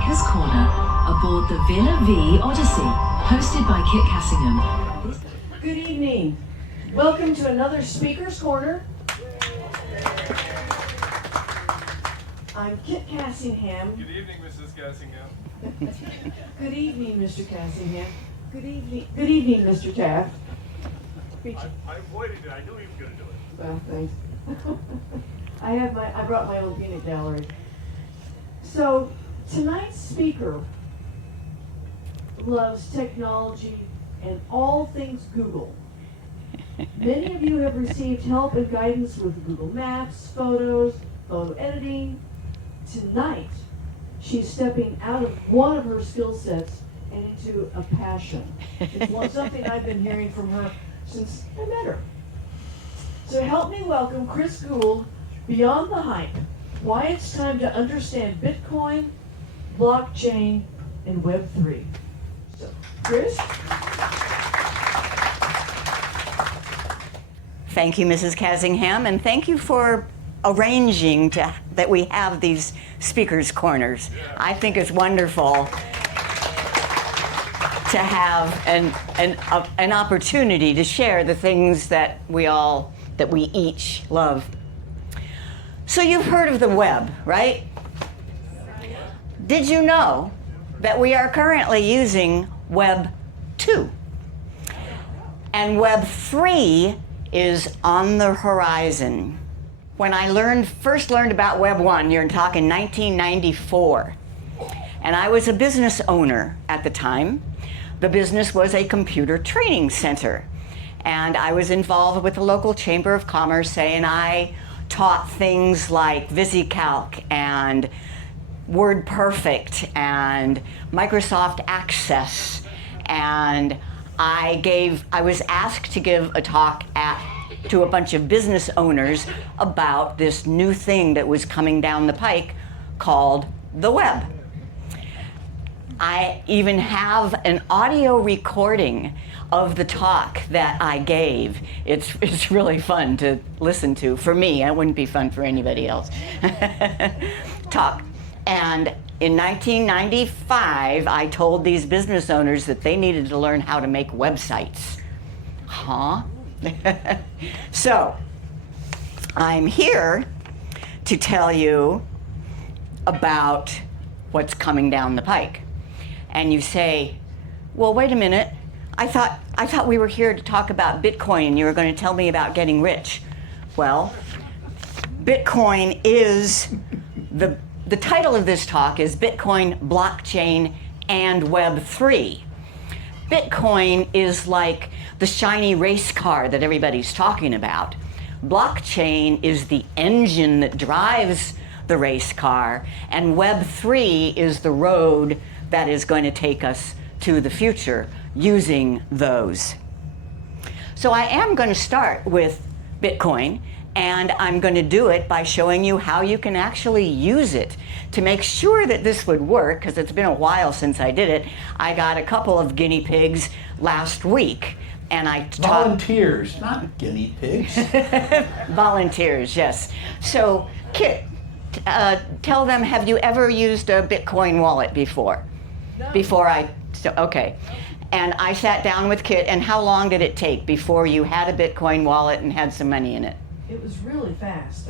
Speaker's Corner aboard the Villa Vie Odyssey, hosted by Kit Cassingham. Good evening. Welcome to another Speaker's Corner. I'm Kit Cassingham. Good evening, Mrs. Cassingham. Good evening, Mr. Cassingham. Good evening, Mr. Taft. I avoided it. I knew he was going to do it. Well, thanks. I brought my own peanut gallery. So tonight's speaker loves technology and all things Google. Many of you have received help and guidance with Google Maps, photos, photo editing. Tonight, she's stepping out of one of her skill sets and into a passion. It's something I've been hearing from her since I met her. So help me welcome Chris Guld, Beyond the Hype, why it's time to understand Bitcoin, blockchain, and Web3. So, Chris? Thank you, Mrs. Cassingham, and thank you for arranging that we have these speakers' corners. I think it's wonderful to have an opportunity to share the things that we each love. So you've heard of the web, right? Did you know that we are currently using Web 2? And Web 3 is on the horizon. When I first learned about Web 1, you're talking 1994, and I was a business owner at the time. The business was a computer training center, and I was involved with the local Chamber of Commerce, and I taught things like VisiCalc and WordPerfect and Microsoft Access, and I was asked to give a talk to a bunch of business owners about this new thing that was coming down the pike called the web. I even have an audio recording of the talk that I gave. It's really fun to listen to. For me, it wouldn't be fun for anybody else. Talk. And in 1995, I told these business owners that they needed to learn how to make websites. Huh? So, I'm here to tell you about what's coming down the pike. And you say, well, wait a minute. I thought we were here to talk about Bitcoin and you were going to tell me about getting rich. Well, Bitcoin is, the title of this talk is Bitcoin, Blockchain, and Web 3. Bitcoin is like the shiny race car that everybody's talking about. Blockchain is the engine that drives the race car, and Web 3 is the road that is going to take us to the future using those. So I am going to start with Bitcoin, and I'm going to do it by showing you how you can actually use it. To make sure that this would work, because it's been a while since I did it, I got a couple of guinea pigs last week, and I taught... Volunteers, not guinea pigs. Volunteers, yes. So, Kit, tell them, have you ever used a Bitcoin wallet before? No. Okay. And I sat down with Kit, and how long did it take before you had a Bitcoin wallet and had some money in it? It was really fast.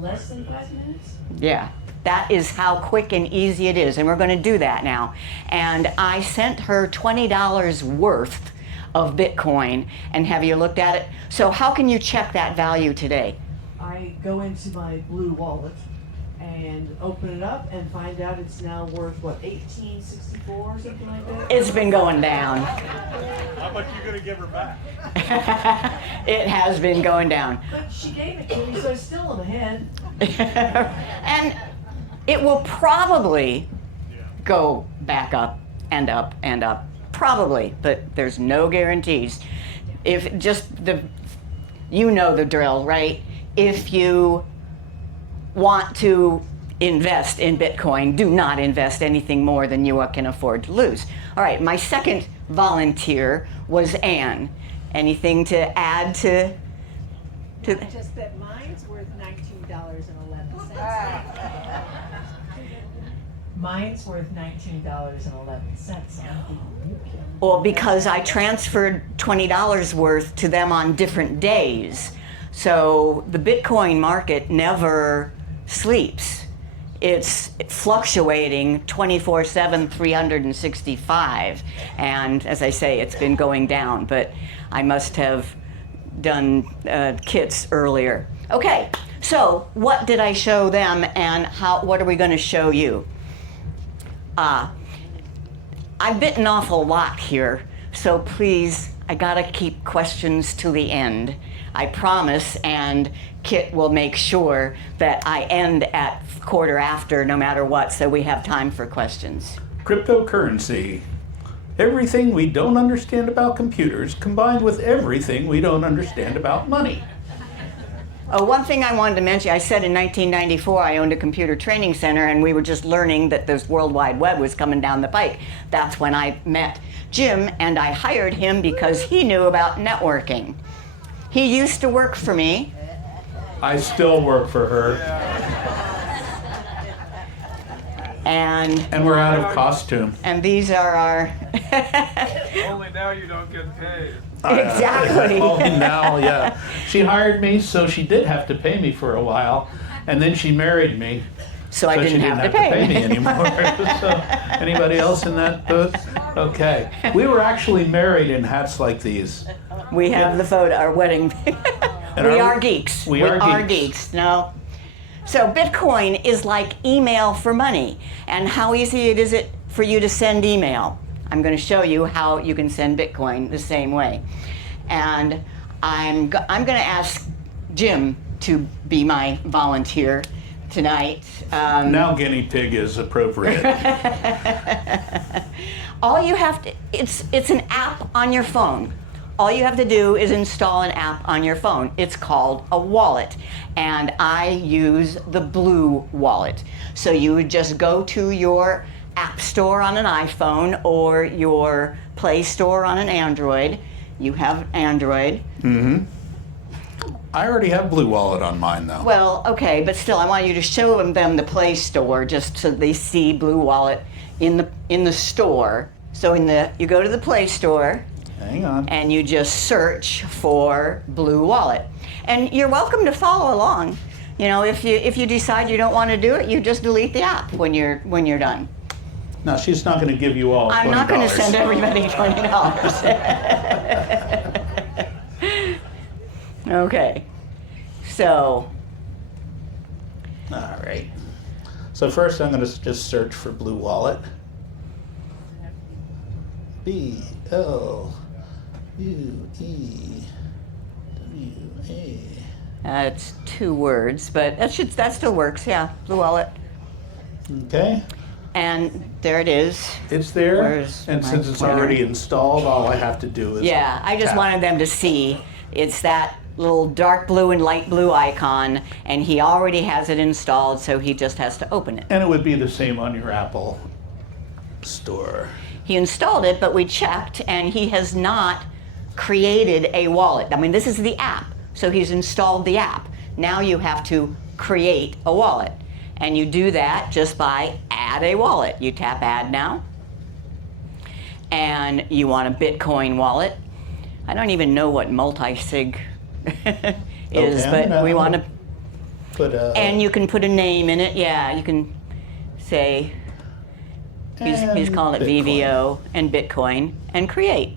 Less than 5 minutes? Yeah. That is how quick and easy it is, and we're going to do that now. And I sent her $20 worth of Bitcoin, and have you looked at it? So how can you check that value today? I go into my blue wallet and open it up and find out it's now worth, what, $18.64 or something like that? It's been going down. How much are you going to give her back? It has been going down. But she gave it to me, so I still am ahead. And it will probably go back up and up and up. Probably, but there's no guarantees. If just you know the drill, right? If you want to invest in Bitcoin, do not invest anything more than you can afford to lose. All right, my second volunteer was Anne. Anything to add to Just that mine's worth $19.11. Mine's worth $19.11. Well, because I transferred $20 worth to them on different days. So the Bitcoin market never sleeps. It's fluctuating 24/7, 365. And as I say, it's been going down, but I must have done kits earlier. Okay, so what did I show them and what are we going to show you? I've bitten an awful lot here, so please, I gotta keep questions to the end. I promise, and Kit will make sure that I end at quarter after no matter what, so we have time for questions. Cryptocurrency. Everything we don't understand about computers combined with everything we don't understand about money. Oh, one thing I wanted to mention, I said in 1994 I owned a computer training center and we were just learning that this World Wide Web was coming down the pike. That's when I met Jim and I hired him because he knew about networking. He used to work for me. I still work for her. And we're out of costume. And these are our... Only now you don't get paid. Exactly. Only now, yeah. She hired me, so she did have to pay me for a while, and then she married me. So I she didn't have to pay me anymore. So, anybody else in that booth? Okay. We were actually married in hats like these. We have the photo, our wedding. We are geeks. We are geeks. No. So Bitcoin is like email for money. And how easy is it for you to send email? I'm going to show you how you can send Bitcoin the same way. And I'm going to ask Jim to be my volunteer tonight. Now guinea pig is appropriate. All you have to, it's an app on your phone. All you have to do is install an app on your phone. It's called a wallet. And I use the Blue wallet. So you would just go to your App Store on an iPhone or your Play Store on an Android. You have Android. Mm-hmm. I already have Blue Wallet on mine, though. Well, okay, but still, I want you to show them the Play Store just so they see Blue Wallet in the store. So you go to the Play Store. Hang on. And you just search for Blue Wallet. And you're welcome to follow along. You know, if you decide you don't want to do it, you just delete the app when you're done. No, she's not going to give you all $20. I'm not going to send everybody $20. Okay. So. All right. So first I'm going to just search for Blue Wallet. BLUEWA. It's 2 words, but that still works. Yeah, Blue Wallet. Okay. And there it is. It's there. Where's and my since it's pointer? already installed, all I have to do is Yeah, I just tap. wanted them to see. It's that little dark blue and light blue icon, and he already has it installed, so he just has to open it. And it would be the same on your Apple Store. He installed it, but we checked, and he has not created a wallet. I mean, this is the app, so he's installed the app. Now you have to create a wallet. And you do that just by add a wallet. You tap add now. And you want a Bitcoin wallet. I don't even know what multi-sig is, Okay, but we want to put and you can put a name in it. Yeah, you can say he's calling it Bitcoin. VVO and Bitcoin and create.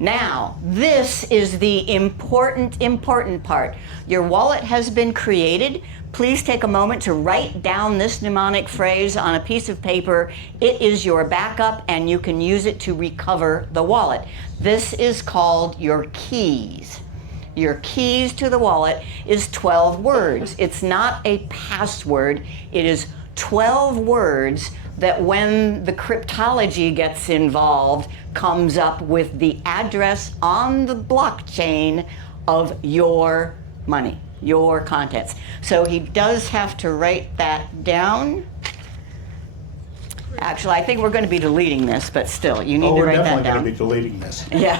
Now, this is the important part. Your wallet has been created. Please take a moment to write down this mnemonic phrase on a piece of paper. It is your backup and you can use it to recover the wallet. This is called your keys. Your keys to the wallet is 12 words. It's not a password. It is 12 words that when the cryptology gets involved, comes up with the address on the blockchain of your money, your contents. So he does have to write that down. Actually, I think we're going to be deleting this, but still, you need to write that down. We're definitely going to be deleting this. Yeah.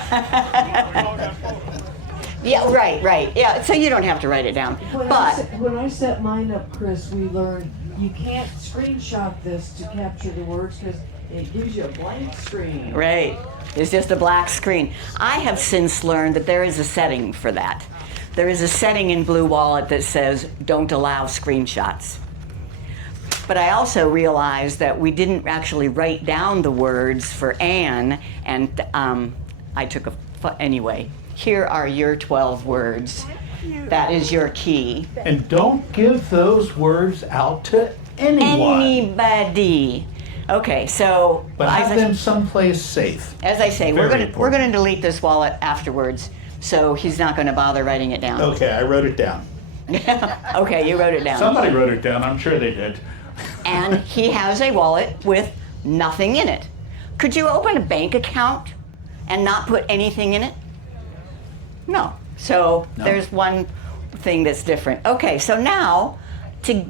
Yeah, right. Yeah, so you don't have to write it down. When I set mine up, Chris, we learned you can't screenshot this to capture the words because it gives you a blank screen. Right. It's just a black screen. I have since learned that there is a setting for that. There is a setting in Blue Wallet that says don't allow screenshots. But I also realized that we didn't actually write down the words for Anne, and I took anyway. Here are your 12 words. That is your key. And don't give those words out to anyone. Anybody. Okay, so But have them someplace safe. as I say, Very we're going important. to delete this wallet afterwards, so he's not going to bother writing it down. Okay, I wrote it down. Okay, you wrote it down. Somebody wrote it down. I'm sure they did. And he has a wallet with nothing in it. Could you open a bank account and not put anything in it? No. So No. there's one thing that's different. Okay, so now to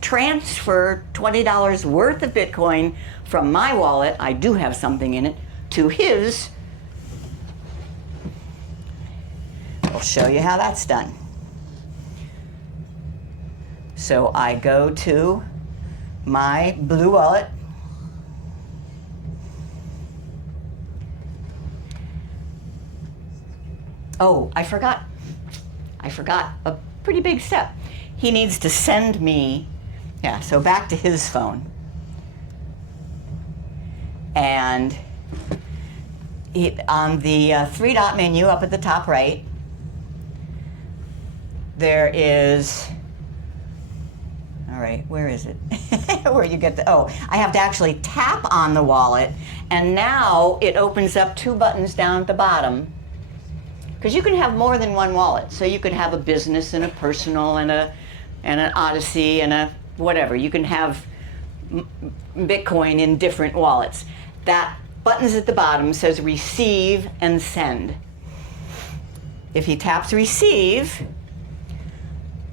transfer $20 worth of Bitcoin from my wallet, I do have something in it, to his. I'll show you how that's done. So I go to my Blue Wallet. Oh, I forgot a pretty big step. He needs to send me, so back to his phone. And on the three-dot menu up at the top right, there is, all right, where is it? Where you get I have to actually tap on the wallet, and now it opens up two buttons down at the bottom. Because you can have more than one wallet. So you could have a business and a personal and an Odyssey and a whatever. You can have Bitcoin in different wallets. That buttons at the bottom says receive and send. If he taps receive,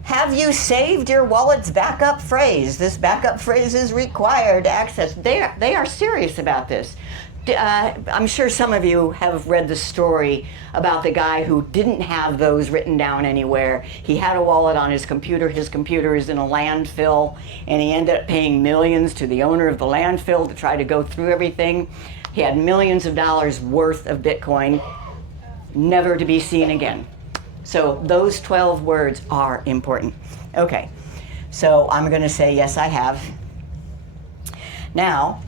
have you saved your wallet's backup phrase? This backup phrase is required to access. They are serious about this. I'm sure some of you have read the story about the guy who didn't have those written down anywhere. He had a wallet on his computer. His computer is in a landfill, and he ended up paying millions to the owner of the landfill to try to go through everything. He had millions of dollars worth of Bitcoin, never to be seen again. So those 12 words are important. Okay, so I'm going to say yes, I have. Now,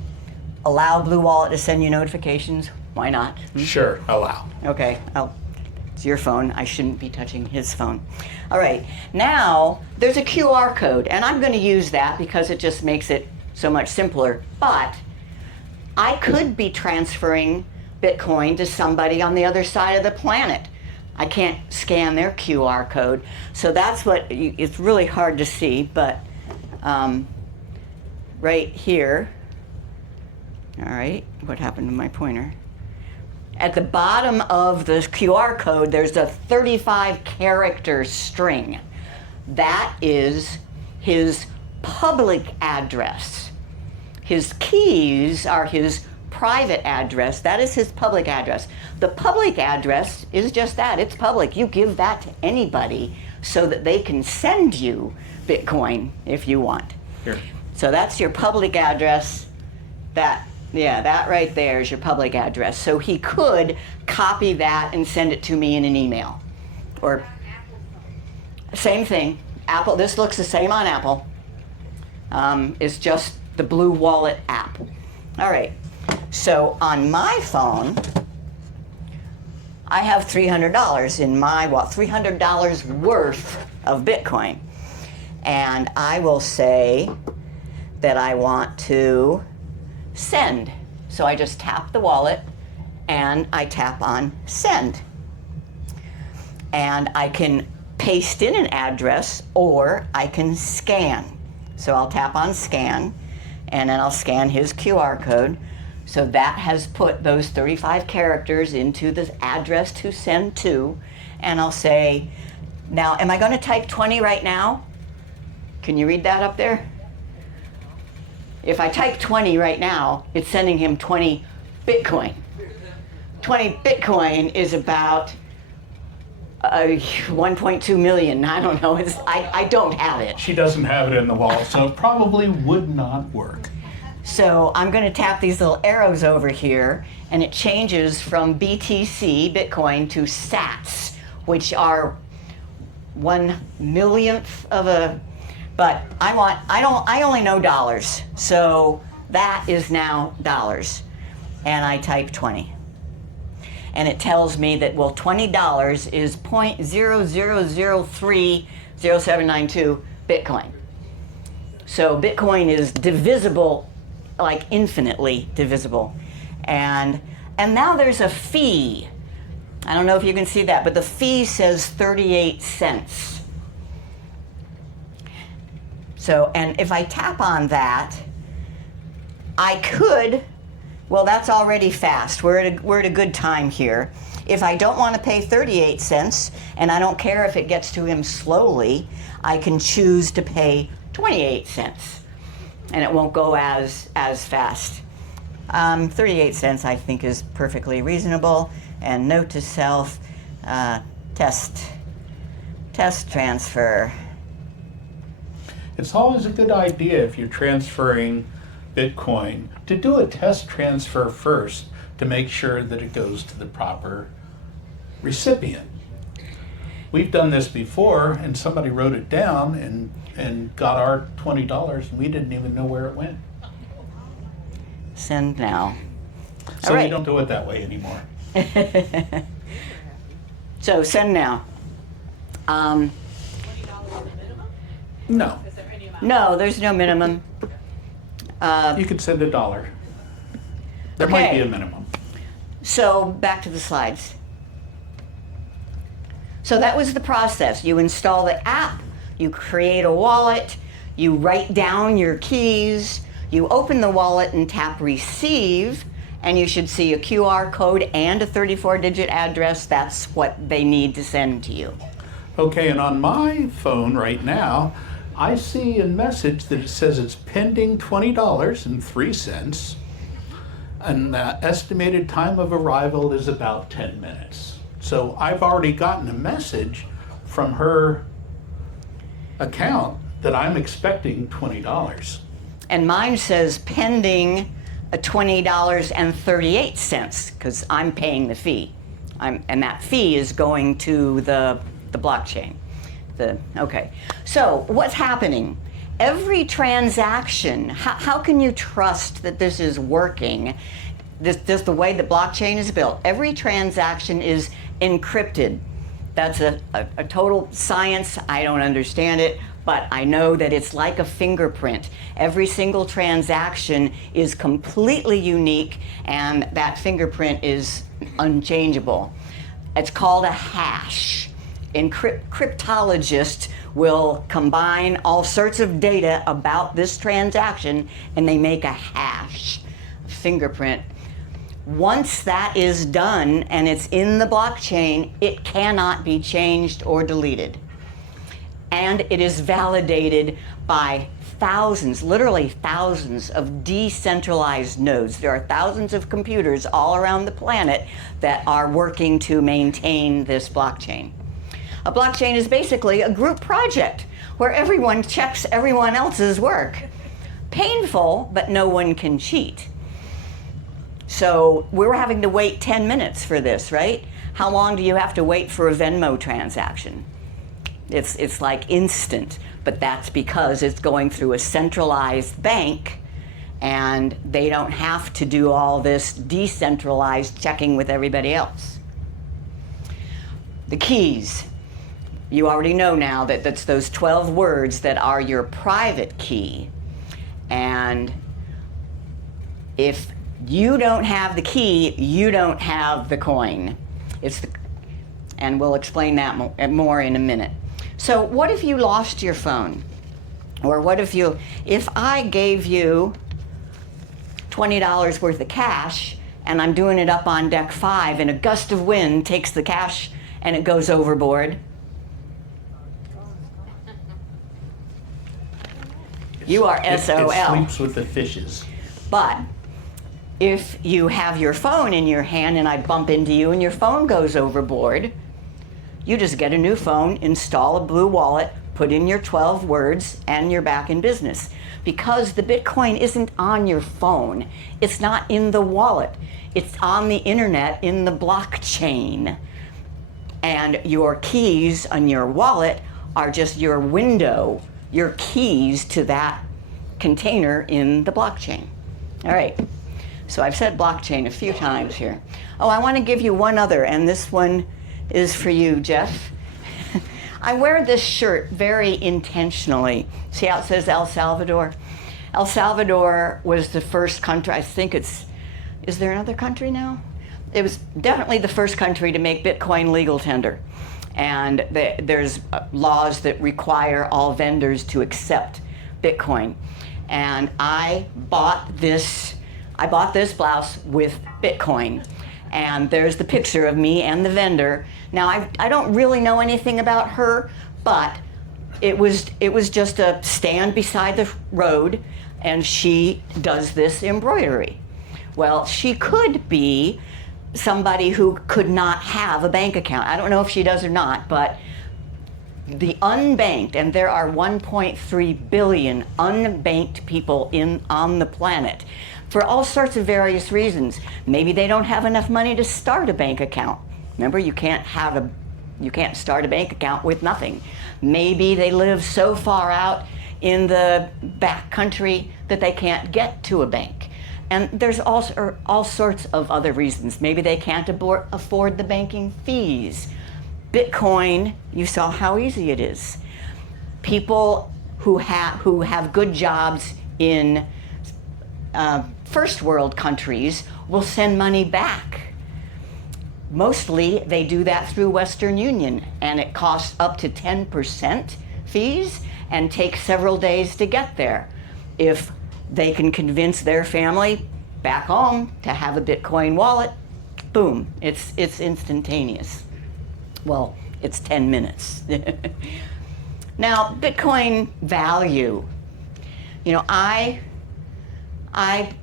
allow Blue Wallet to send you notifications. Why not? Sure, allow. Okay, it's your phone. I shouldn't be touching his phone. All right, now there's a QR code, and I'm going to use that because it just makes it so much simpler. But I could be transferring Bitcoin to somebody on the other side of the planet. I can't scan their QR code, so that's it's really hard to see, but right here. All right, what happened to my pointer? At the bottom of the QR code, there's a 35-character string. That is his public address. His keys are his private address. That is his public address. The public address is just that. It's public. You give that to anybody so that they can send you Bitcoin if you want. Here. So that's your public address. That right there is your public address. So he could copy that and send it to me in an email. Or same thing. Apple, this looks the same on Apple. It's just the Blue Wallet app. All right. So on my phone, I have $300 in my wallet, $300 worth of Bitcoin. And I will say that I want to send. So I just tap the wallet and I tap on send. And I can paste in an address or I can scan. So I'll tap on scan and then I'll scan his QR code. So that has put those 35 characters into the address to send to. And I'll say, now, am I going to type 20 right now? Can you read that up there? If I type 20 right now, it's sending him 20 Bitcoin. 20 Bitcoin is about 1.2 million. I don't know. I don't have it. She doesn't have it in the wallet, so it probably would not work. So I'm going to tap these little arrows over here, and it changes from BTC, Bitcoin, to Sats, which are 1/1,000,000th of a. But I only know dollars, so that is now dollars, and I type 20. And it tells me that, well, $20 is 0.00030792 Bitcoin. So Bitcoin is divisible, like infinitely divisible. And now there's a fee. I don't know if you can see that, but the fee says 38 cents. So, and if I tap on that, I could. Well, that's already fast. We're at a good time here. If I don't want to pay 38 cents, and I don't care if it gets to him slowly, I can choose to pay 28 cents, and it won't go as fast. 38 cents, I think, is perfectly reasonable. And note to self, test transfer. It's always a good idea if you're transferring Bitcoin to do a test transfer first to make sure that it goes to the proper recipient. We've done this before, and somebody wrote it down and got our $20, and we didn't even know where it went. Send now. So All right. we don't do it that way anymore. So send now. No. No, there's no minimum. You could send $1. There might be a minimum. So back to the slides. So that was the process. You install the app, you create a wallet, you write down your keys, you open the wallet and tap receive, and you should see a QR code and a 34-digit address. That's what they need to send to you. Okay, and on my phone right now, I see a message that it says it's pending $20.03, and the estimated time of arrival is about 10 minutes. So I've already gotten a message from her account that I'm expecting $20. And mine says pending $20.38 because I'm paying the fee. And that fee is going to the blockchain. Okay, so what's happening? Every transaction, how can you trust that this is working? This the way the blockchain is built. Every transaction is encrypted. That's a total science. I don't understand it, but I know that it's like a fingerprint. Every single transaction is completely unique, and that fingerprint is unchangeable. It's called a hash. Cryptologists will combine all sorts of data about this transaction, and they make a hash, a fingerprint. Once that is done and it's in the blockchain, it cannot be changed or deleted. And it is validated by thousands, literally thousands of decentralized nodes. There are thousands of computers all around the planet that are working to maintain this blockchain. A blockchain is basically a group project where everyone checks everyone else's work. Painful, but no one can cheat. So we're having to wait 10 minutes for this, right? How long do you have to wait for a Venmo transaction? It's like instant, but that's because it's going through a centralized bank, and they don't have to do all this decentralized checking with everybody else. The keys. You already know now that that's those 12 words that are your private key. And if you don't have the key, you don't have the coin. And we'll explain that more in a minute. So what if you lost your phone? Or what if I gave you $20 worth of cash, and I'm doing it up on deck 5, and a gust of wind takes the cash and it goes overboard? You are SOL. It sleeps with the fishes. But if you have your phone in your hand and I bump into you and your phone goes overboard, You just get a new phone, install a Blue Wallet, put in your 12 words, and you're back in business. Because the Bitcoin isn't on your phone, it's not in the wallet, it's on the internet in the blockchain. And your keys on your wallet are just your window, your keys to that container in the blockchain. All right, so I've said blockchain a few times here. Oh, I want to give you one other, and this one is for you, Jeff. I wear this shirt very intentionally. See how it says El Salvador? El Salvador was the first country, I think is there another country now? It was definitely the first country to make Bitcoin legal tender. And there's laws that require all vendors to accept Bitcoin. And I bought this blouse with Bitcoin. And there's the picture of me and the vendor. Now, I don't really know anything about her, but it was just a stand beside the road, and she does this embroidery. Well, she could be somebody who could not have a bank account. I don't know if she does or not, but the unbanked, and there are 1.3 billion unbanked people on the planet, for all sorts of various reasons. Maybe they don't have enough money to start a bank account. Remember, you can't start a bank account with nothing. Maybe they live so far out in the back country that they can't get to a bank. And there's also all sorts of other reasons. Maybe they can't afford the banking fees. Bitcoin, you saw how easy it is. People who have good jobs in first world countries will send money back. Mostly they do that through Western Union, and it costs up to 10% fees and takes several days to get there. If they can convince their family back home to have a Bitcoin wallet, boom, it's instantaneous. Well, it's 10 minutes. Now, Bitcoin value. You know, I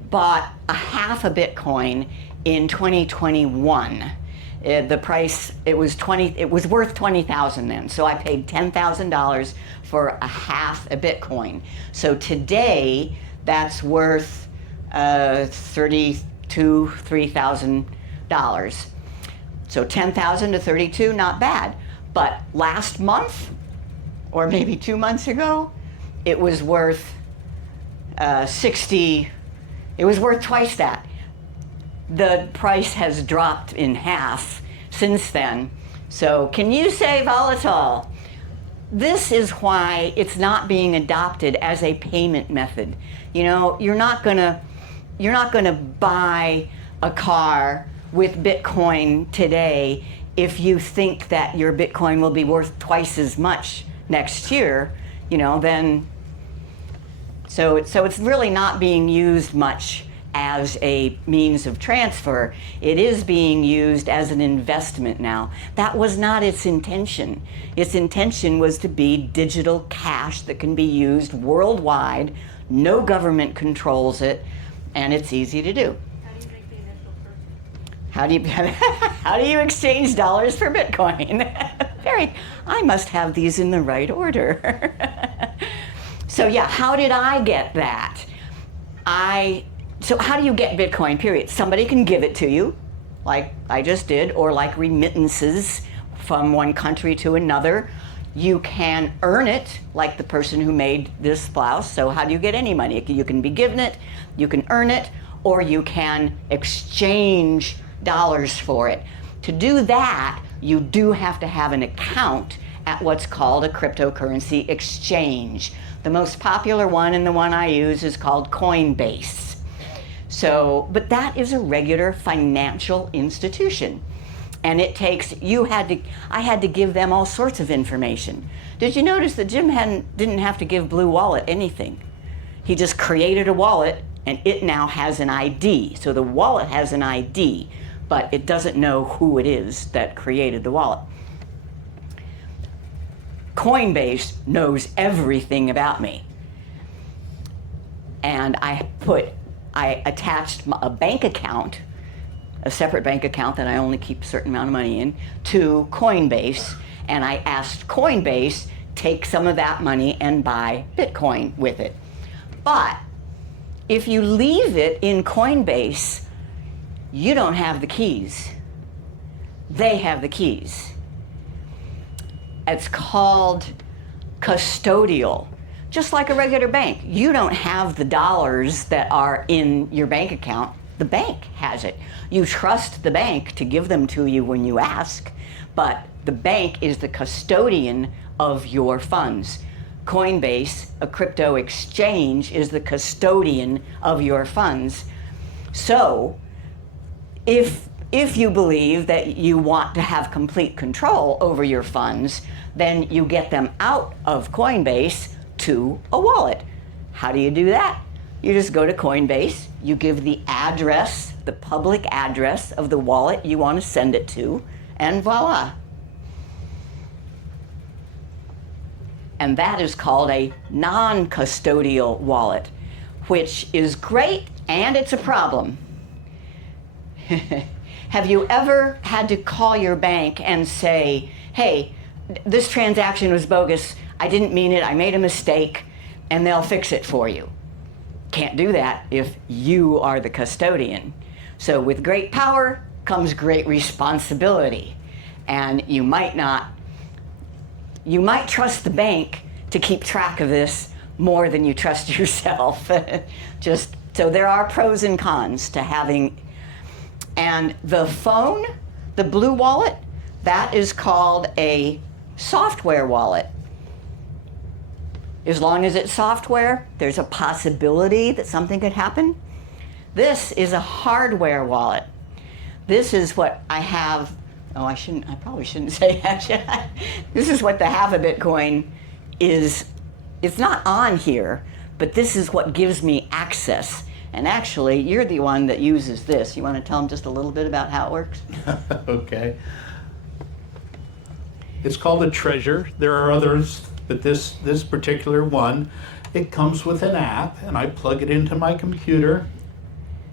bought a half a Bitcoin in 2021. The price, it was worth $20,000 then. So I paid $10,000 for a half a Bitcoin. So today, that's worth $3,000. So 10,000 to 32, not bad. But last month, or maybe 2 months ago, it was worth 60. It was worth twice that. The price has dropped in half since then. So can you say volatile? This is why it's not being adopted as a payment method. You know, you're not gonna buy a car with Bitcoin today if you think that your Bitcoin will be worth twice as much next year. You know, then so it's really not being used much as a means of transfer. It is being used as an investment now. That was not its intention. Its intention was to be digital cash that can be used worldwide. No government controls it, and it's easy to do. How do you how do you exchange dollars for Bitcoin? I must have these in the right order. So yeah, how did I get that? So how do you get Bitcoin, period? Somebody can give it to you, like I just did, or like remittances from one country to another. You can earn it, like the person who made this blouse. So how do you get any money? You can be given it, you can earn it, or you can exchange dollars for it. To do that, you do have to have an account at what's called a cryptocurrency exchange. The most popular one, and the one I use, is called Coinbase. So, but that is a regular financial institution. And it takes, I had to give them all sorts of information. Did you notice that Jim didn't have to give Blue Wallet anything? He just created a wallet, and it now has an ID. So the wallet has an ID, but it doesn't know who it is that created the wallet. Coinbase knows everything about me. And I attached a bank account, a separate bank account that I only keep a certain amount of money in, to Coinbase, and I asked Coinbase, take some of that money and buy Bitcoin with it. But if you leave it in Coinbase, you don't have the keys. They have the keys. It's called custodial. Just like a regular bank. You don't have the dollars that are in your bank account. The bank has it. You trust the bank to give them to you when you ask, but the bank is the custodian of your funds. Coinbase, a crypto exchange, is the custodian of your funds. So, if you believe that you want to have complete control over your funds, then you get them out of Coinbase to a wallet. How do you do that? You just go to Coinbase, you give the address, the public address of the wallet you want to send it to, and voila. And that is called a non-custodial wallet, which is great, and it's a problem. Have you ever had to call your bank and say, hey, this transaction was bogus, I didn't mean it, I made a mistake, and they'll fix it for you? Can't do that if you are the custodian. So with great power comes great responsibility. And you might trust the bank to keep track of this more than you trust yourself. Just so there are pros and cons to having. And the phone, the blue wallet, that is called a software wallet. As long as it's software, there's a possibility that something could happen. This is a hardware wallet. This is what I have. Oh, I probably shouldn't say that, should I? This is what the half a Bitcoin is. It's not on here, but this is what gives me access. And actually, you're the one that uses this. You want to tell them just a little bit about how it works? Okay. It's called a treasure. There are others, but this particular one, it comes with an app, and I plug it into my computer,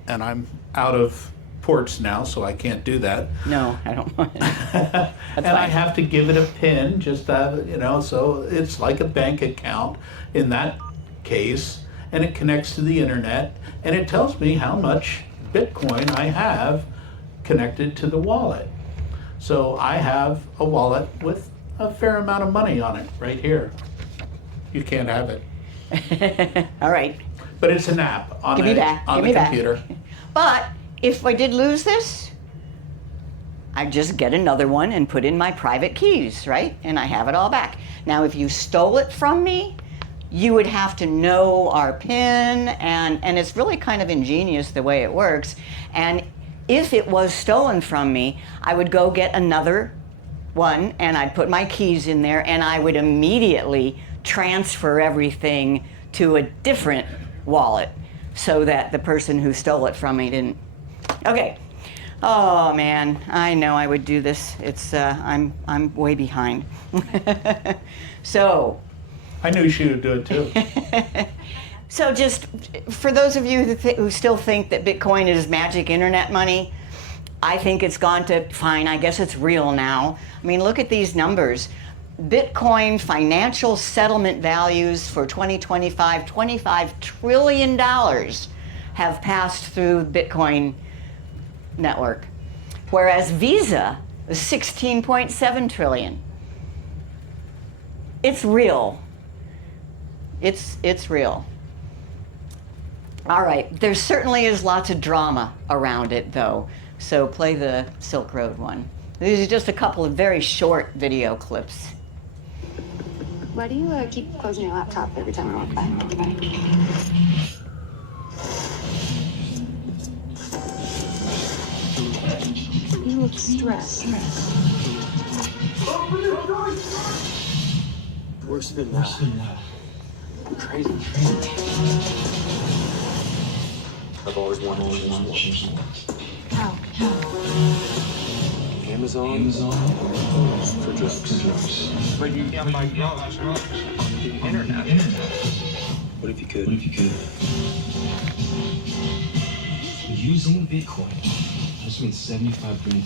and I'm out of ports now, so I can't do that. No, I don't want it. And I have to give it a PIN, just so it's like a bank account in that case, and it connects to the internet, and it tells me how much Bitcoin I have connected to the wallet. So I have a wallet with a fair amount of money on it right here. You can't have it. All right. But it's an app on Give me back. on Give the me back. computer. But if I did lose this, I just get another one and put in my private keys, right? And I have it all back. Now, if you stole it from me, you would have to know our PIN, and it's really kind of ingenious the way it works. And if it was stolen from me, I would go get another one, and I'd put my keys in there, and I would immediately transfer everything to a different wallet so that the person who stole it from me didn't. Okay. Oh man, I know I would do this. It's I'm way behind. So. I knew she would do it too. So just for those of you who still think that Bitcoin is magic internet money, I think it's gone to, fine, I guess it's real now. I mean, look at these numbers. Bitcoin financial settlement values for 2025, $25 trillion have passed through Bitcoin network, whereas Visa is 16.7 trillion. It's real. It's real. All right, there certainly is lots of drama around it though. So play the Silk Road one. These are just a couple of very short video clips. Why do you keep closing your laptop every time I walk by? You look stressed. Worse than that. I'm crazy. I've always wanted to change more. How? Amazon for drugs. But you can't buy drugs on the internet. What if you could? Using Bitcoin, I just made 75 grand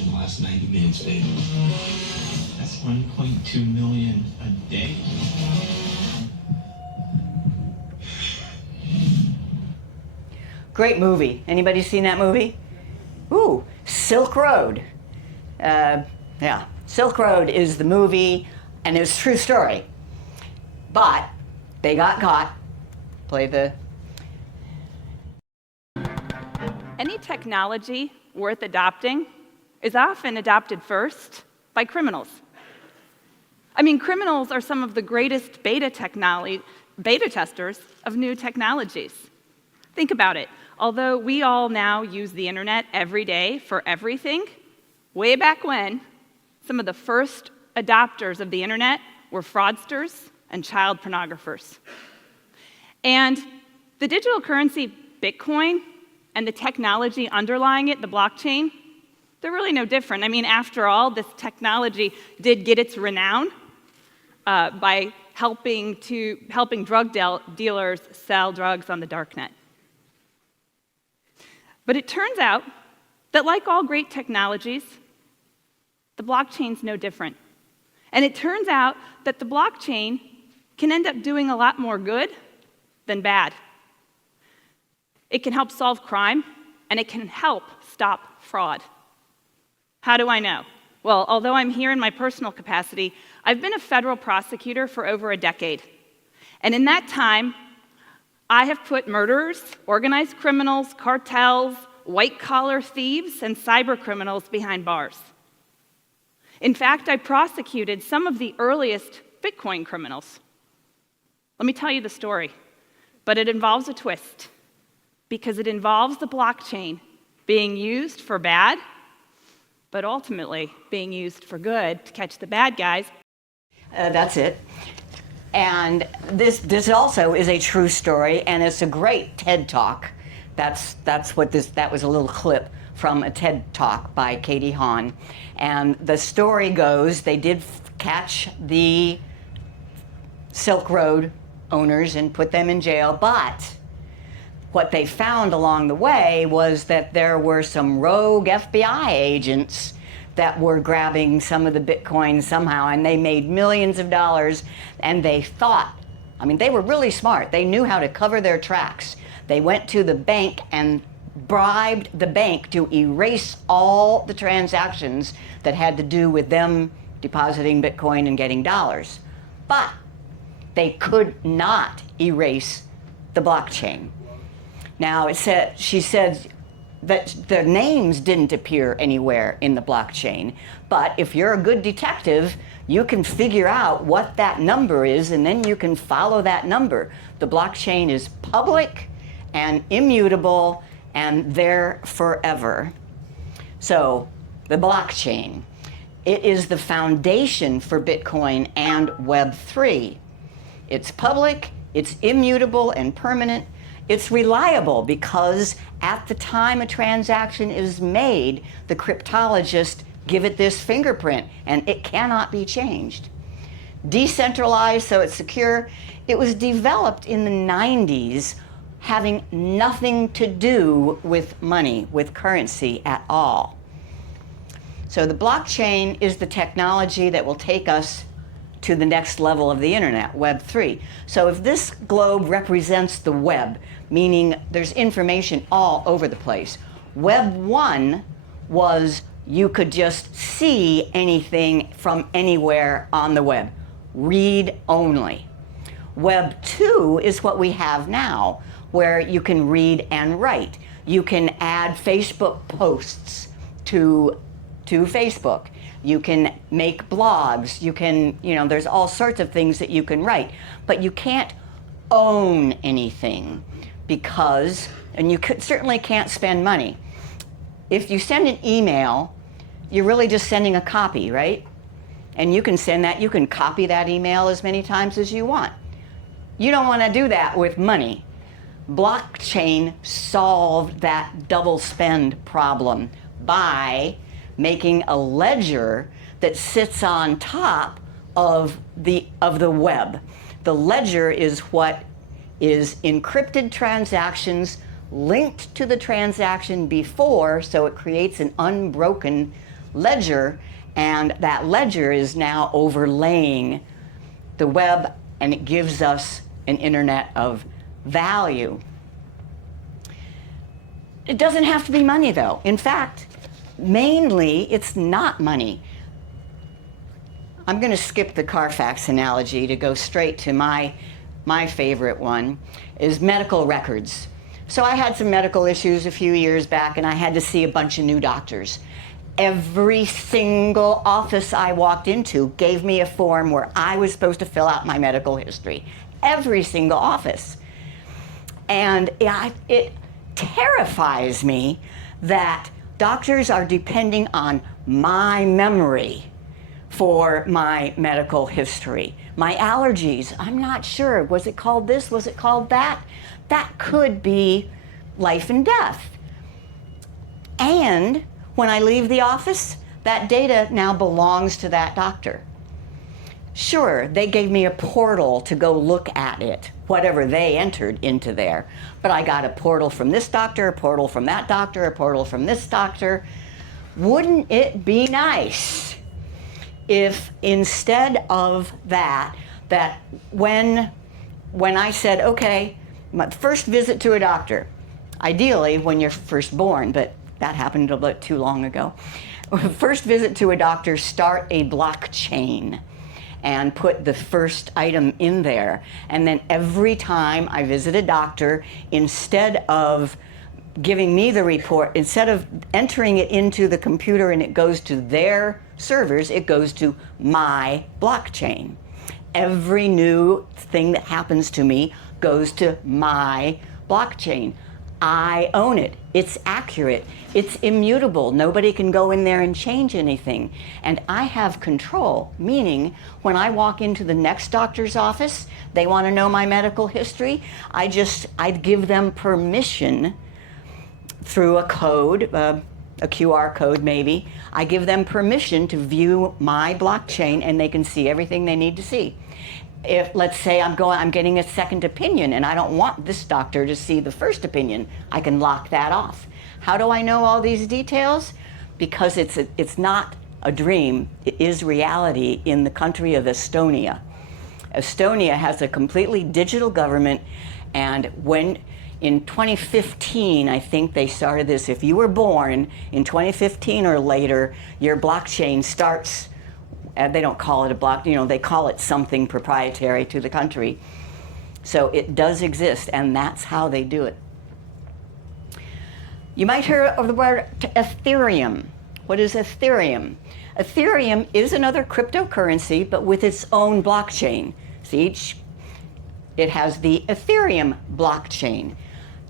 in the last 90 minutes, baby. That's 1.2 million a day. Great movie. Anybody seen that movie? Ooh, Silk Road. Yeah, Silk Road is the movie, and it's a true story. But they got caught. Play the... Any technology worth adopting is often adopted first by criminals. I mean, criminals are some of the greatest beta testers of new technologies. Think about it. Although we all now use the internet every day for everything, way back when, some of the first adopters of the internet were fraudsters and child pornographers. And the digital currency Bitcoin and the technology underlying it, the blockchain, they're really no different. I mean, after all, this technology did get its renown by helping drug dealers sell drugs on the darknet. But it turns out that, like all great technologies, the blockchain's no different. And it turns out that the blockchain can end up doing a lot more good than bad. It can help solve crime, and it can help stop fraud. How do I know? Well, although I'm here in my personal capacity, I've been a federal prosecutor for over a decade. And in that time, I have put murderers, organized criminals, cartels, white-collar thieves, and cyber criminals behind bars. In fact, I prosecuted some of the earliest Bitcoin criminals. Let me tell you the story, but it involves a twist, because it involves the blockchain being used for bad, but ultimately being used for good to catch the bad guys. That's it. And this also is a true story, and it's a great TED Talk. That was a little clip from a TED Talk by Katie Haun. And the story goes, they did catch the Silk Road owners and put them in jail, but what they found along the way was that there were some rogue FBI agents that were grabbing some of the Bitcoin somehow, and they made millions of dollars, and they thought, I mean, they were really smart. They knew how to cover their tracks. They went to the bank and bribed the bank to erase all the transactions that had to do with them depositing Bitcoin and getting dollars. But they could not erase the blockchain. Now, she said that their names didn't appear anywhere in the blockchain, but if you're a good detective, you can figure out what that number is, and then you can follow that number. The blockchain is public and immutable and there forever. So, the blockchain, it is the foundation for Bitcoin and Web3. It's public, it's immutable and permanent. It's reliable because at the time a transaction is made, the cryptologists give it this fingerprint, and it cannot be changed. Decentralized, so it's secure. It was developed in the 90s, having nothing to do with money, with currency at all. So the blockchain is the technology that will take us to the next level of the internet, Web3. So if this globe represents the web, meaning there's information all over the place, Web 1 was you could just see anything from anywhere on the web, read only. Web 2 is what we have now, where you can read and write. You can add Facebook posts to Facebook. You can make blogs. You can, there's all sorts of things that you can write, but you can't own anything because, and you certainly can't spend money. If you send an email, you're really just sending a copy, right? And you can send that, you can copy that email as many times as you want. You don't want to do that with money. Blockchain solved that double spend problem by making a ledger that sits on top of the web. The ledger is what is encrypted transactions linked to the transaction before, so it creates an unbroken ledger, and that ledger is now overlaying the web, and it gives us an internet of value. It doesn't have to be money, though. In fact, mainly it's not money. I'm going to skip the Carfax analogy to go straight to my favorite one, is medical records. So I had some medical issues a few years back, and I had to see a bunch of new doctors. Every single office I walked into gave me a form where I was supposed to fill out my medical history. Every single office. And it terrifies me that doctors are depending on my memory for my medical history. My allergies, I'm not sure. Was it called this? Was it called that? That could be life and death. And when I leave the office, that data now belongs to that doctor. Sure, they gave me a portal to go look at it, whatever they entered into there. But I got a portal from this doctor, a portal from that doctor, a portal from this doctor. Wouldn't it be nice if instead of that when I said, okay, my first visit to a doctor, ideally when you're first born, but that happened a bit too long ago. First visit to a doctor, start a blockchain and put the first item in there. And then every time I visit a doctor, instead of giving me the report, instead of entering it into the computer and it goes to their servers, it goes to my blockchain. Every new thing that happens to me goes to my blockchain. I own it. It's accurate. It's immutable. Nobody can go in there and change anything. And I have control, meaning when I walk into the next doctor's office, they want to know my medical history, I'd give them permission through a code, a QR code maybe. I give them permission to view my blockchain and they can see everything they need to see. If, let's say I'm getting a second opinion and I don't want this doctor to see the first opinion, I can lock that off. How do I know all these details? Because it's not a dream, it is reality in the country of Estonia. Estonia has a completely digital government, and in 2015, I think they started this, if you were born in 2015 or later, your blockchain starts. They don't call it a block, they call it something proprietary to the country. So it does exist, and that's how they do it. You might hear of the word Ethereum. What is Ethereum? Ethereum is another cryptocurrency, but with its own blockchain. See, it has the Ethereum blockchain,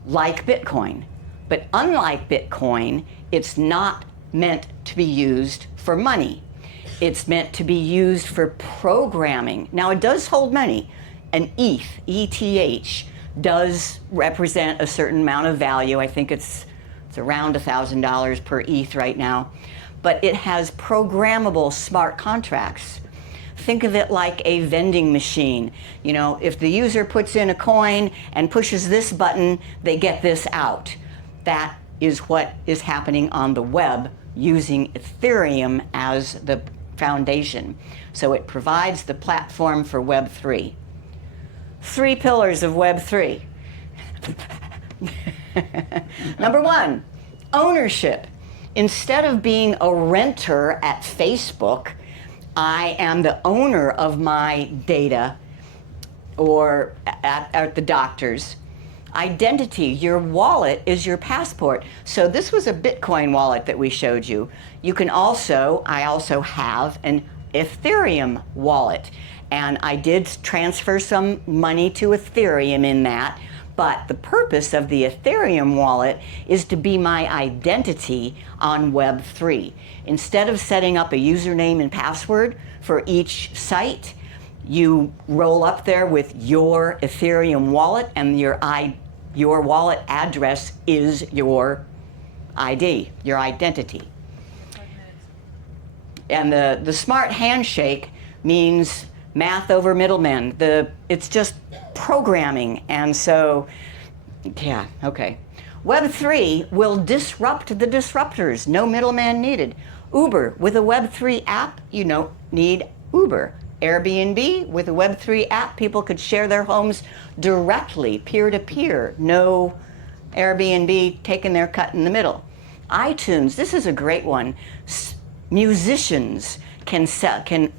like Bitcoin. But unlike Bitcoin, it's not meant to be used for money. It's meant to be used for programming. Now, it does hold money. An ETH, ETH, does represent a certain amount of value. I think it's around $1,000 per ETH right now. But it has programmable smart contracts. Think of it like a vending machine. If the user puts in a coin and pushes this button, they get this out. That is what is happening on the web using Ethereum as the foundation. So it provides the platform for Web 3. 3 pillars of Web 3. Number 1, ownership. Instead of being a renter at Facebook, I am the owner of my data, or at the doctor's. Identity, your wallet is your passport. So this was a Bitcoin wallet that we showed you. I also have an Ethereum wallet. And I did transfer some money to Ethereum in that. But the purpose of the Ethereum wallet is to be my identity on Web 3. Instead of setting up a username and password for each site, you roll up there with your Ethereum wallet, and your wallet address is your ID, your identity. And the smart handshake means math over middlemen. It's just programming. And so, yeah, okay. Web 3 will disrupt the disruptors. No middleman needed. Uber, with a Web3 app, you don't need Uber. Airbnb, with a Web3 app, people could share their homes directly, peer-to-peer. No Airbnb taking their cut in the middle. iTunes, this is a great one. Musicians can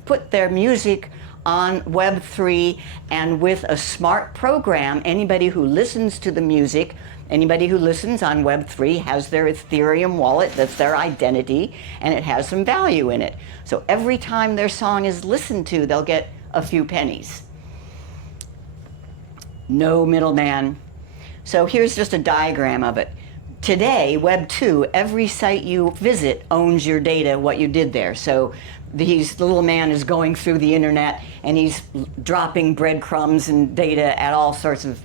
put their music on Web3, and with a smart program, anybody who listens to the music, anybody who listens on Web3 has their Ethereum wallet, that's their identity, and it has some value in it. So every time their song is listened to, they'll get a few pennies. No middleman. So here's just a diagram of it. Today, Web 2, every site you visit owns your data, what you did there. So the little man is going through the internet and he's dropping breadcrumbs and data at all sorts of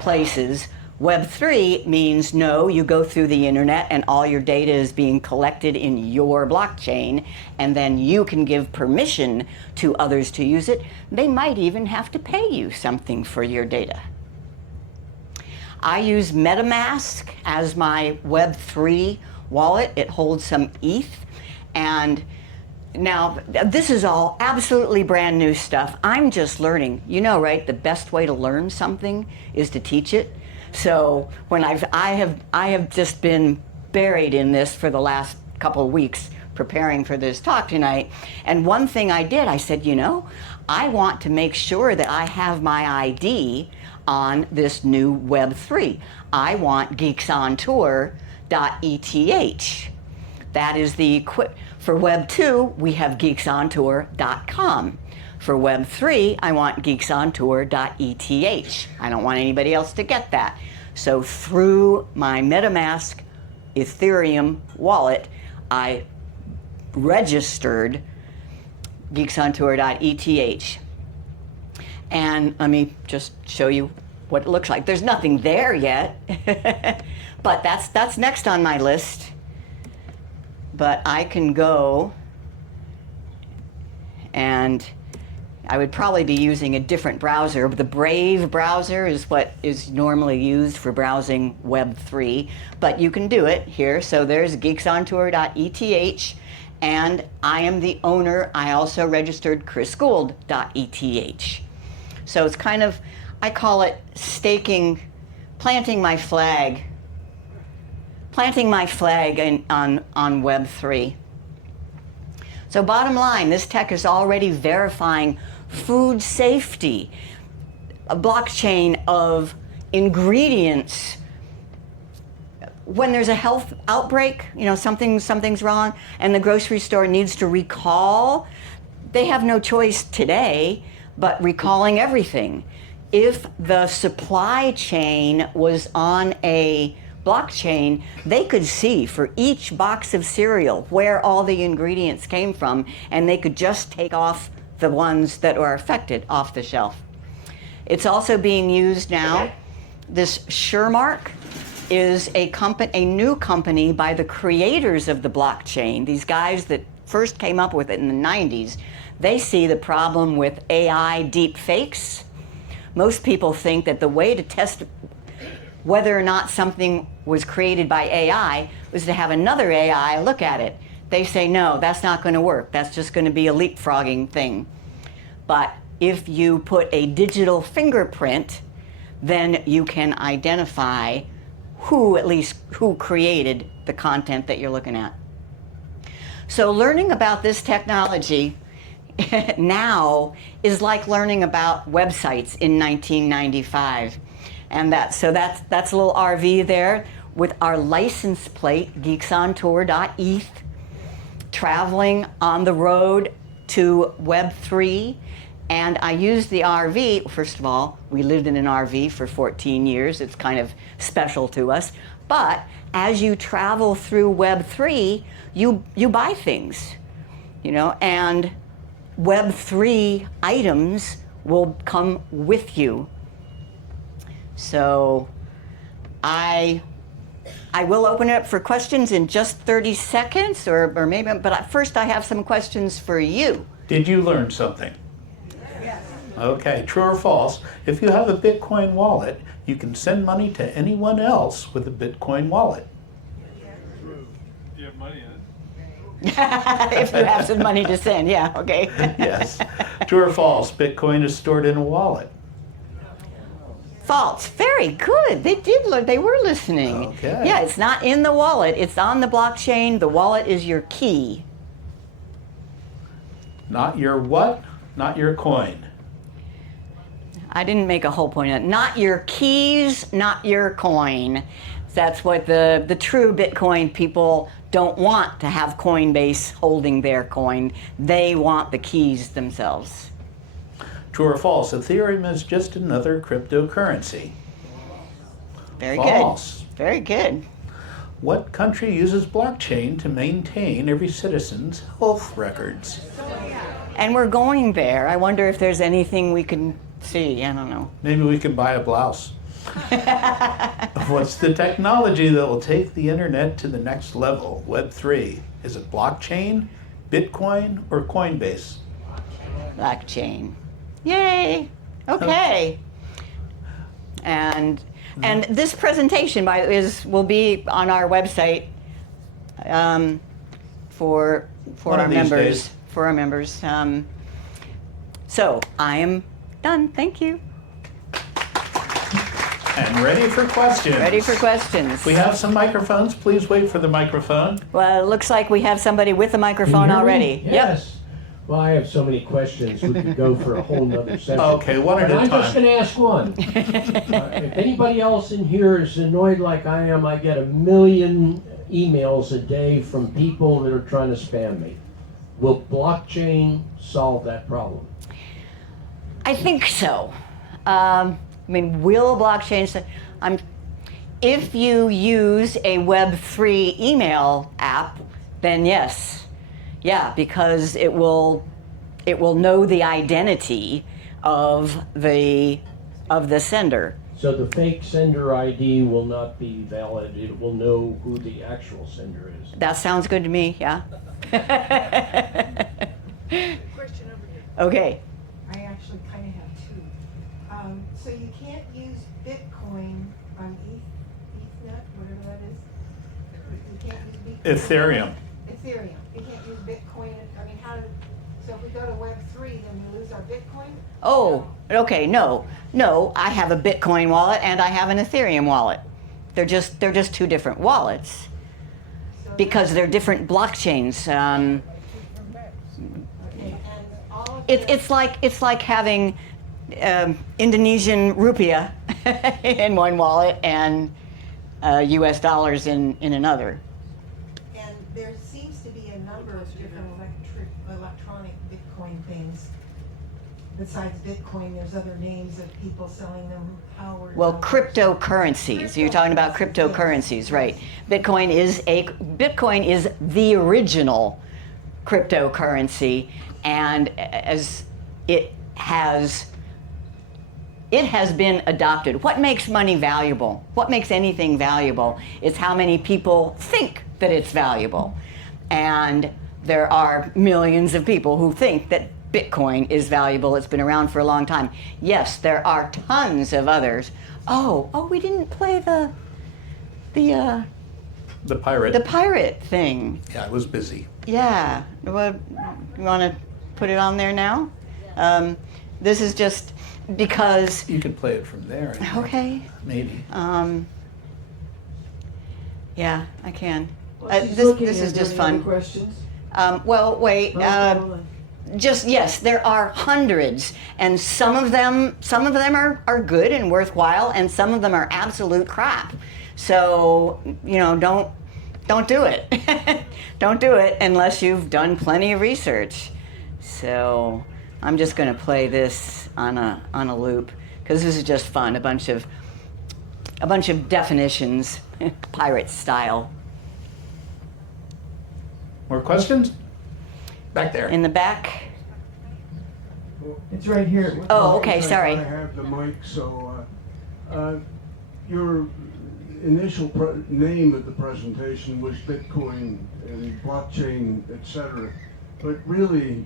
places. Web 3 means no, you go through the internet and all your data is being collected in your blockchain, and then you can give permission to others to use it. They might even have to pay you something for your data. I use MetaMask as my Web3 wallet. It holds some ETH. And now, this is all absolutely brand new stuff. I'm just learning. You know, right? The best way to learn something is to teach it. So when I have just been buried in this for the last couple of weeks preparing for this talk tonight. And one thing I did, I said, you know, I want to make sure that I have my ID on this new Web3. I want geeksontour.eth. That is the for Web 2, we have geeksontour.com. For Web 3, I want geeksontour.eth. I don't want anybody else to get that. So through my MetaMask Ethereum wallet, I registered geeksontour.eth. And let me just show you what it looks like. There's nothing there yet, but that's next on my list. But I can go, and I would probably be using a different browser. The Brave browser is what is normally used for browsing Web3, but you can do it here. So there's geeksontour.eth, and I am the owner. I also registered chrisgould.eth. So it's kind of, I call it planting my flag on Web3. So bottom line, this tech is already verifying food safety, a blockchain of ingredients. When there's a health outbreak, you know, something's wrong, and the grocery store needs to recall, they have no choice today but recalling everything. If the supply chain was on a blockchain, they could see for each box of cereal where all the ingredients came from, and they could just take off the ones that are affected off the shelf. It's also being used now. This Suremark is a new company by the creators of the blockchain, these guys that first came up with it in the 90s. They see the problem with AI deep fakes. Most people think that the way to test whether or not something was created by AI was to have another AI look at it. They say, no, that's not going to work. That's just going to be a leapfrogging thing. But if you put a digital fingerprint, then you can identify who created the content that you're looking at. So learning about this technology now is like learning about websites in 1995. And that's a little RV there with our license plate, geeksontour.eth, traveling on the road to Web3. And I used the RV, first of all, we lived in an RV for 14 years. It's kind of special to us. But as you travel through Web3, you buy things, you know, and Web3 items will come with you. So I will open it up for questions in just 30 seconds, or maybe, but first I have some questions for you. Did you learn something? Yes. Okay, true or false? If you have a Bitcoin wallet, you can send money to anyone else with a Bitcoin wallet. True. You have money in it. If you have some money to send, yeah, okay. Yes. True or false? Bitcoin is stored in a wallet. False. Very good. They did learn. They were listening. Okay. Yeah, it's not in the wallet. It's on the blockchain. The wallet is your key. Not your what? Not your coin. I didn't make a whole point of it. Not your keys, not your coin. That's what the true Bitcoin people don't want, to have Coinbase holding their coin. They want the keys themselves. True or false? Ethereum is just another cryptocurrency. Very False. good. Very good. What country uses blockchain to maintain every citizen's health records? And we're going there. I wonder if there's anything we can see. I don't know. Maybe we can buy a blouse. What's the technology that will take the internet to the next level? Web3. Is it blockchain, Bitcoin, or Coinbase? Blockchain. Yay! Okay. And this presentation will be on our website for One our of these members. days. For our members. So I am done. Thank you. And ready for questions. Ready for questions. We have some microphones. Please wait for the microphone. Well, it looks like we have somebody with a microphone already. Yes. Well, I have so many questions. We could go for a whole nother session. Okay, one at a I'm just time. going to ask one. If anybody else in here is annoyed like I am, I get 1 million emails a day from people that are trying to spam me. Will blockchain solve that problem? I think so. I mean, will blockchain? If you use a Web3 email app, then yes, yeah, because it will know the identity of the sender. So the fake sender ID will not be valid. It will know who the actual sender is. That sounds good to me. Yeah. Question over here. Okay. I actually kind of have two. So you can't use Bitcoin on Ethernet, whatever that is. You can't use Bitcoin. Ethereum. Ethereum. You can't use Bitcoin. I mean, so if we go to Web3, then we lose our Bitcoin? Oh, okay. No. I have a Bitcoin wallet and I have an Ethereum wallet. They're just two different wallets because they're different blockchains. It's like having Indonesian rupiah in one wallet and U.S. dollars in another. And there seems to be a number of different electronic Bitcoin things. Besides Bitcoin, there's other names of people selling them. Well, cryptocurrencies. You're talking about cryptocurrencies, right? Bitcoin is the original cryptocurrency, and as it has been adopted. What makes money valuable? What makes anything valuable? It's how many people think that it's valuable. And there are millions of people who think that Bitcoin is valuable. It's been around for a long time. Yes, there are tons of others. Oh, we didn't play the pirate thing. Yeah, I was busy. Yeah. Well, you want to put it on there now? This is just because you can play it from there. Okay. Maybe. Yeah, I can. This is just fun. Questions? Well, wait. Yes, there are hundreds, and some of them are good and worthwhile, and some of them are absolute crap. So don't do it. Don't do it unless you've done plenty of research. So I'm just going to play this on a loop because this is just fun. A bunch of definitions, pirate style. More questions? Back there. In the back. It's right here. Oh, okay, sorry. I have the mic, so your initial name of the presentation was Bitcoin and blockchain, etc. But really,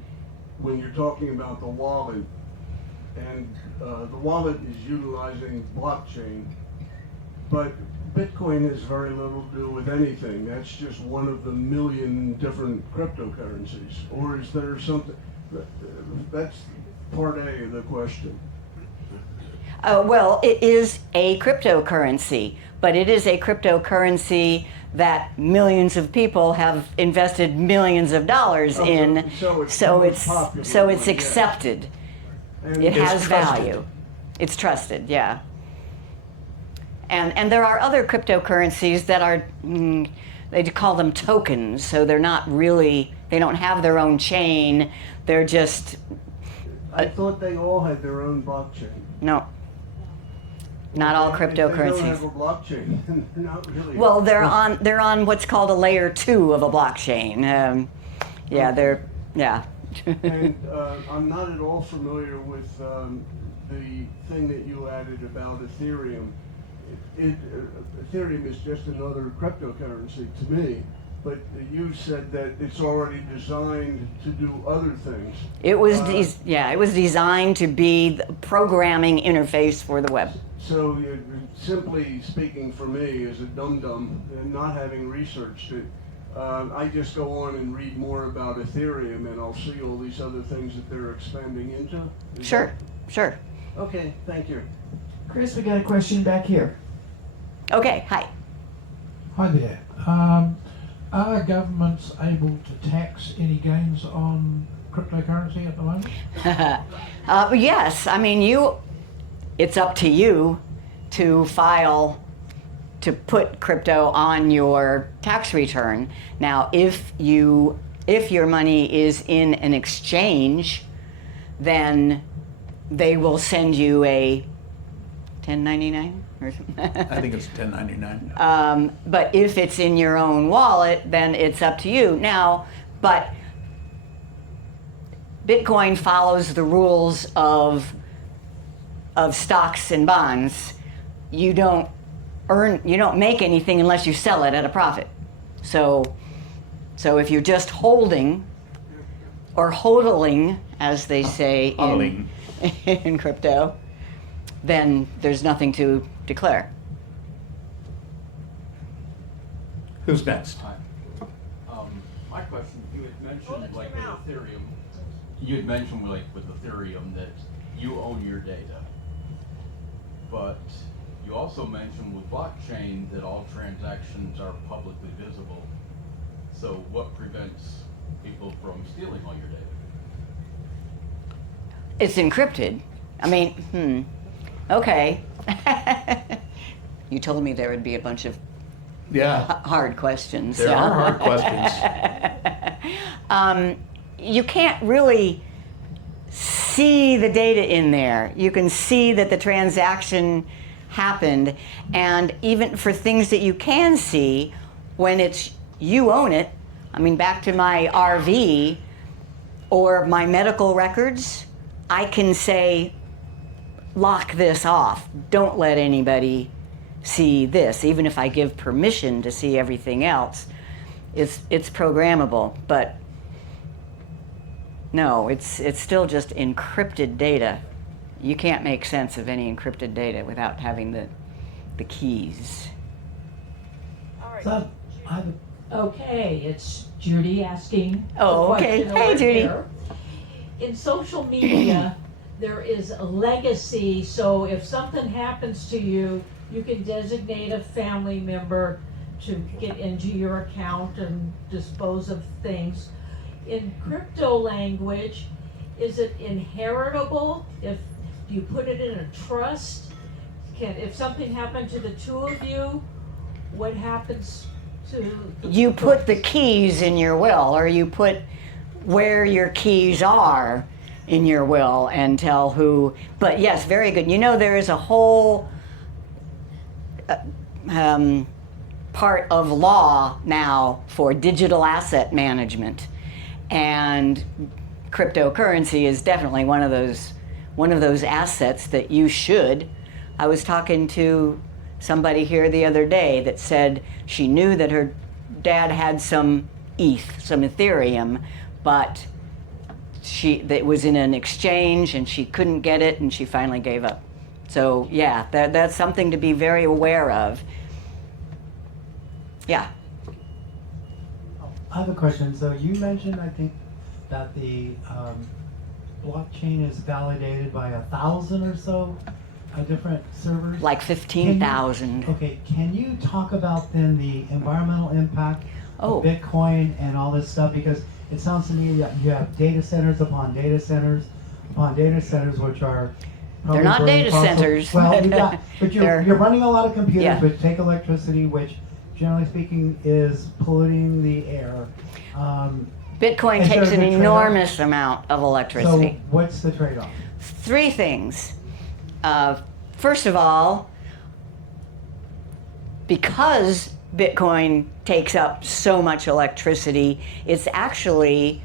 when you're talking about the wallet, and the wallet is utilizing blockchain, but Bitcoin has very little to do with anything. That's just one of the million different cryptocurrencies. Or is there something? That's part A of the question. Well, it is a cryptocurrency, but it is a cryptocurrency that millions of people have invested millions of dollars in. So it's accepted. And it has it's trusted. value. It's trusted, yeah. And there are other cryptocurrencies that are, they call them tokens, so they're not really, they don't have their own chain, they're just... I thought they all had their own blockchain. No. Not all cryptocurrencies. If they don't have a blockchain, they're not really... Well, they're on what's called a layer 2 of a blockchain. Yeah, they're, yeah. And I'm not at all familiar with the thing that you added about Ethereum. Ethereum is just another cryptocurrency to me, but you said that it's already designed to do other things. It was, it was designed to be the programming interface for the web. So, simply speaking, for me as a dum-dum and not having researched it, I just go on and read more about Ethereum, and I'll see all these other things that they're expanding into. Sure. Okay, thank you. Chris, we got a question back here. Okay, hi. Hi there. Are governments able to tax any gains on cryptocurrency at the moment? Yes, I mean, it's up to you to file to put crypto on your tax return. Now, if your money is in an exchange, then they will send you a 1099 or something. I think it's 1099. But if it's in your own wallet, then it's up to you. Now, but Bitcoin follows the rules of stocks and bonds. You don't make anything unless you sell it at a profit. So if you're just holding or hodling, as they say in crypto, then there's nothing to declare. Who's next? Hi. My question, you had mentioned like with Ethereum, with Ethereum that you own your data. But you also mentioned with blockchain that all transactions are publicly visible. So what prevents people from stealing all your data? It's encrypted. I mean, okay. You told me there would be a bunch of hard questions. There are hard questions. You can't really see the data in there. You can see that the transaction happened, and even for things that you can see, when you own it, I mean, back to my RV or my medical records, I can say, lock this off. Don't let anybody see this. Even if I give permission to see everything else, it's programmable. But no, it's still just encrypted data. You can't make sense of any encrypted data without having the keys. All right. So, Okay, it's Judy asking. Oh, okay. Hey, Judy. Here. In social media, there is a legacy, so if something happens to you, you can designate a family member to get into your account and dispose of things. In crypto language, is it inheritable? If you put it in a trust, if something happened to the two of you, what happens to you put the keys in your will, or you put where your keys are in your will and tell who. But yes, very good. You know, there is a whole part of law now for digital asset management, and cryptocurrency is definitely one of those assets that you should. I was talking to somebody here the other day that said she knew that her dad had some ETH, some Ethereum, but it was in an exchange and she couldn't get it and she finally gave up. So yeah, that's something to be very aware of. Yeah. I have a question. So you mentioned, I think, that the blockchain is validated by 1,000 or so different servers? Like 15,000. Okay, can you talk about then the environmental impact Oh. of Bitcoin and all this stuff? Because it sounds to me that you have data centers upon data centers upon data centers, which are They're not burning data fossil- centers. Well, but you're running a lot of computers Yeah. which take electricity, which generally speaking is polluting the air. Bitcoin Is there takes a an good trade-off? enormous amount of electricity. So what's the trade-off? Three things. First of all, because Bitcoin takes up so much electricity, it's actually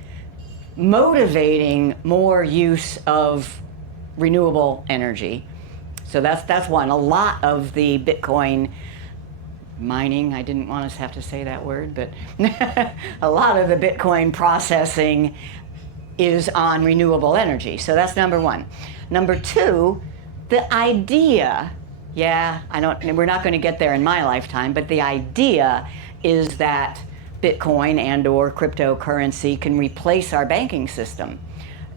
motivating more use of renewable energy. So that's one. A lot of the Bitcoin mining, I didn't want us to have to say that word, but a lot of the Bitcoin processing is on renewable energy. So that's number one. Number two, the idea, we're not going to get there in my lifetime, but the idea is that Bitcoin and or cryptocurrency can replace our banking system.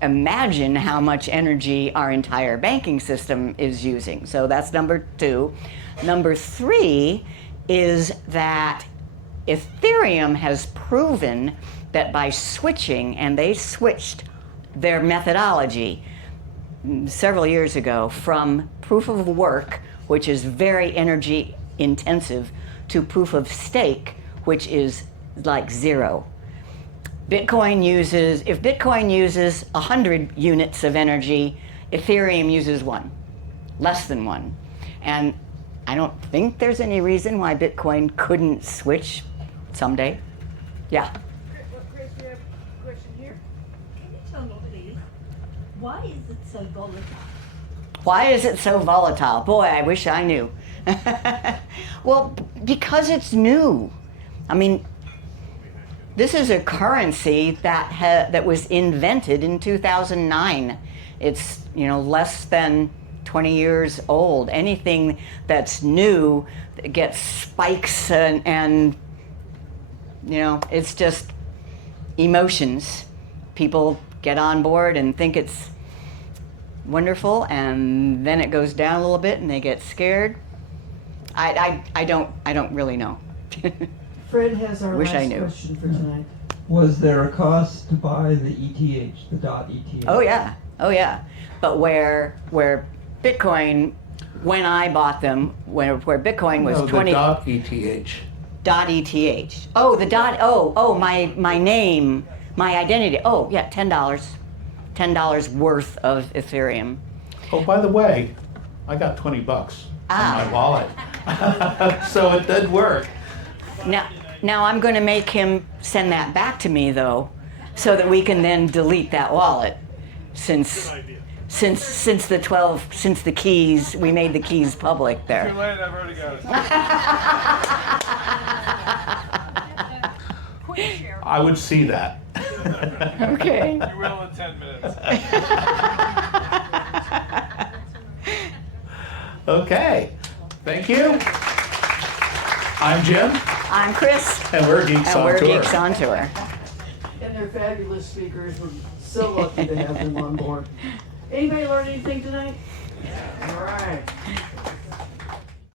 Imagine how much energy our entire banking system is using. So that's number two. Number three is that Ethereum has proven that by switching, and they switched their methodology several years ago from proof of work, which is very energy intensive, to proof of stake, which is like zero. If Bitcoin uses 100 units of energy, Ethereum uses 1, less than 1. And I don't think there's any reason why Bitcoin couldn't switch someday. Yeah. Chris, we have a question here. Can you tell me, please, why is it so volatile? Why is it so volatile? Boy, I wish I knew. Well, because it's new. I mean, this is a currency that was invented in 2009. It's, less than 20 years old. Anything that's new gets spikes and it's just emotions. People get on board and think it's wonderful, and then it goes down a little bit and they get scared. I don't really know. Fred has our Wish I last knew. question for tonight. Was there a cost to buy the ETH, the .ETH? Oh yeah. But where Bitcoin, when I bought them, where Bitcoin was 20. .ETH. .ETH. Oh, the dot. Oh, my name, my identity. Oh, yeah, $10 worth of Ethereum. Oh, by the way, I got $20 in my wallet, so it did work. Now I'm going to make him send that back to me though, so that we can then delete that wallet, since the keys, we made the keys public there. Too late, I've already got it. I would see that. Okay. You will in 10 minutes. Okay. Thank you. I'm Jim. I'm Chris. And we're Geeks on Tour. Geeks on Tour. And they're fabulous speakers. We're so lucky to have them on board. Anybody learn anything tonight? All right.